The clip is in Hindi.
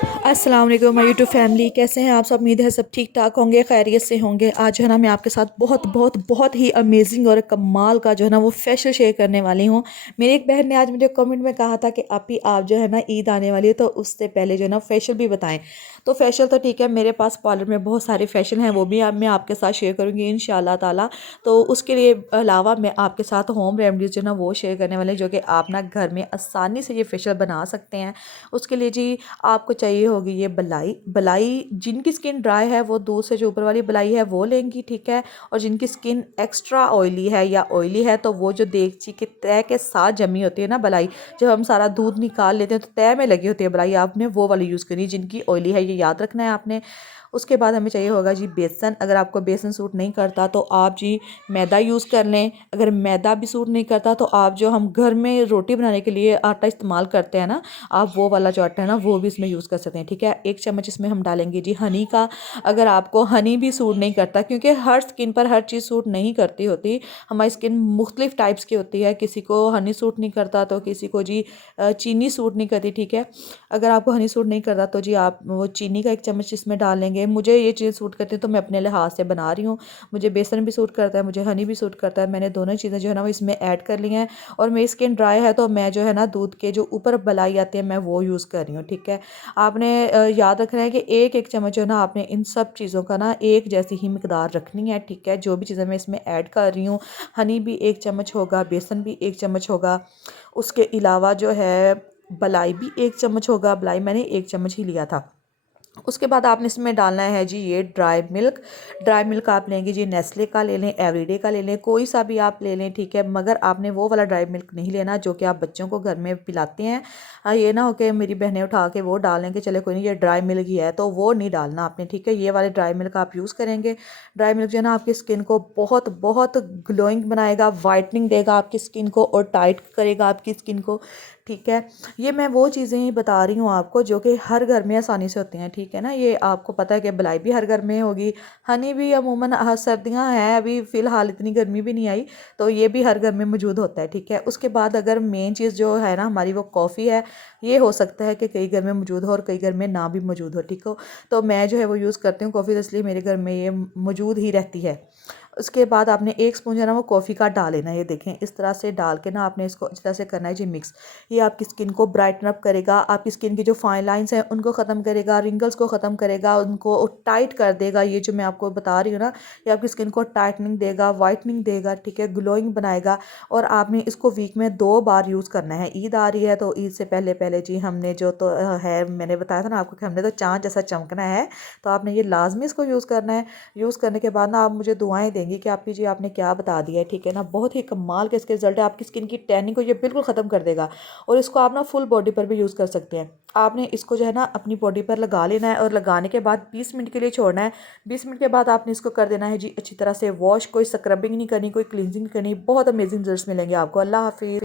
अस्सलाम वालेकुम माय यूट्यूब फैमिली, कैसे हैं आप सब। उम्मीद है सब ठीक ठाक होंगे, खैरियत से होंगे। आज जो है ना मैं आपके साथ बहुत बहुत बहुत ही अमेजिंग और कमाल का जो है ना वो फेशियल शेयर करने वाली हूँ। मेरी एक बहन ने आज मुझे कमेंट में कहा था कि आप जो है ना ईद आने वाली है तो उससे पहले जो है ना फेशियल भी बताएं। तो फेशियल तो ठीक है, मेरे पास पार्लर में बहुत सारे फेशियल हैं, वो भी मैं आपके साथ शेयर करूँगी इंशाल्लाह ताला। तो उसके लिए अलावा मैं आपके साथ होम रेमेडीज़ जो है ना वो शेयर करने वाले, जो कि आप ना घर में आसानी से ये फेशियल बना सकते हैं। उसके लिए जी आपको चाहिए होगी ये बलाई। बलाई जिनकी स्किन ड्राई है वो दूध से जो ऊपर वाली बलाई है वो लेंगी, ठीक है। और जिनकी स्किन एक्स्ट्रा ऑयली है या ऑयली है तो वो जो देगची के तय के साथ जमी होती है ना बलाई, जब हम सारा दूध निकाल लेते हैं तो तय में लगी होती है बलाई, आपने वो वाली यूज़ करनी है। जिनकी ऑयली है ये याद रखना है आपने। उसके बाद हमें चाहिए होगा जी बेसन। अगर आपको बेसन सूट नहीं करता तो आप जी मैदा यूज़ कर लें। अगर मैदा भी सूट नहीं करता तो आप जो हम घर में रोटी बनाने के लिए आटा इस्तेमाल करते हैं ना, आप वो वाला जो आटा है ना वो भी इसमें यूज़ कर सकते हैं, ठीक है। 1 चम्मच इसमें हम डालेंगे जी हनी का। अगर आपको हनी भी सूट नहीं करता, क्योंकि हर स्किन पर हर चीज़ सूट नहीं करती होती, हमारी स्किन मुख्तलिफ टाइप्स की होती है। किसी को हनी सूट नहीं करता तो किसी को जी चीनी सूट नहीं करती, ठीक है। अगर आपको हनी सूट नहीं करता तो जी आप वो चीनी का 1 चम्मच इसमें डाल लेंगे। मुझे ये चीज़ सूट करती है तो मैं अपने लिहाज से बना रही हूँ। मुझे बेसन भी सूट करता है, मुझे हनी भी सूट करता है। मैंने दोनों चीज़ें जो है ना वो इसमें ऐड कर ली हैं। और मेरी स्किन ड्राई है तो मैं जो है ना दूध के जो ऊपर बलाई आती है मैं वो यूज़ कर रही हूँ, ठीक है। आपने याद रखना है कि एक एक चम्मच जो है ना आपने इन सब चीज़ों का ना एक जैसी ही मिकदार रखनी है, ठीक है। जो भी चीज़ें मैं इसमें ऐड कर रही हूँ, हनी भी 1 चम्मच होगा, बेसन भी 1 चम्मच होगा। उसके अलावा जो है बलाई भी 1 चम्मच होगा। बलाई मैंने 1 चम्मच ही लिया था। उसके बाद आपने इसमें डालना है जी ये ड्राई मिल्क। ड्राई मिल्क आप लेंगे जी नेस्ले का ले लें, एवरीडे का ले लें, कोई सा भी आप ले लें, ठीक है। मगर आपने वो वाला ड्राई मिल्क नहीं लेना जो कि आप बच्चों को घर में पिलाते हैं। ये ना हो कि मेरी बहनें उठा के वो डालें कि चले कोई नहीं ये ड्राई मिल्क ही है, तो वो नहीं डालना आपने, ठीक है। ये वाले ड्राई मिल्क आप यूज़ करेंगे। ड्राई मिल्क जो है ना आपकी स्किन को बहुत बहुत ग्लोइंग बनाएगा, वाइटनिंग देगा आपकी स्किन को और टाइट करेगा आपकी स्किन को, ठीक है। ये मैं वो चीज़ें ही बता रही हूँ आपको जो कि हर घर में आसानी से होती हैं, ठीक है ना। ये आपको पता है कि बलाई भी हर घर में होगी, हनी भी अमूमन सर्दियाँ हैं अभी फ़िलहाल, इतनी गर्मी भी नहीं आई, तो ये भी हर घर में मौजूद होता है, ठीक है। उसके बाद अगर मेन चीज़ जो है ना हमारी वो कॉफ़ी है। ये हो सकता है कि कई घर में मौजूद हो और कई घर में ना भी मौजूद हो, ठीक हो। तो मैं जो है वो यूज़ करती हूँ कॉफ़ी, इसलिए मेरे घर में ये मौजूद ही रहती है। उसके बाद आपने 1 स्पून जो है ना वो कॉफ़ी का डाल लेना है। ये देखें इस तरह से डाल के ना आपने इसको अच्छी तरह से करना है जी मिक्स। ये आपकी स्किन को ब्राइटन अप करेगा, आपकी स्किन की जो फाइन लाइंस हैं उनको ख़त्म करेगा, रिंकल्स को ख़त्म करेगा, उनको टाइट कर देगा। ये जो मैं आपको बता रही हूँ ना, ये आपकी स्किन को टाइटनिंग देगा, वाइटनिंग देगा, ठीक है, ग्लोइंग बनाएगा। और आपने इसको वीक में 2 बार यूज़ करना है। ईद आ रही है तो ईद से पहले पहले जी हमने जो तो है, मैंने बताया था ना आपको कि हमने तो चाँद जैसा चमकना है, तो आपने ये लाजमी इसको यूज़ करना है। यूज़ करने के बाद ना आप मुझे दुआएं देंगी कि आपकी जी आपने क्या बता दिया है, ठीक है ना। बहुत ही कमाल के इसके रिजल्ट है, आपकी स्किन की टैनिंग को ये बिल्कुल ख़त्म कर देगा। और इसको आप ना फुल बॉडी पर भी यूज़ कर सकते हैं। आपने इसको जो है ना अपनी बॉडी पर लगा लेना है और लगाने के बाद 20 मिनट के लिए छोड़ना है। 20 मिनट के बाद आपने इसको कर देना है जी अच्छी तरह से वॉश। कोई स्क्रबिंग नहीं करनी, कोई क्लिनजिंग नहीं करनी। बहुत अमेजिंग रिजल्ट मिलेंगे आपको। अल्लाह हाफिज़।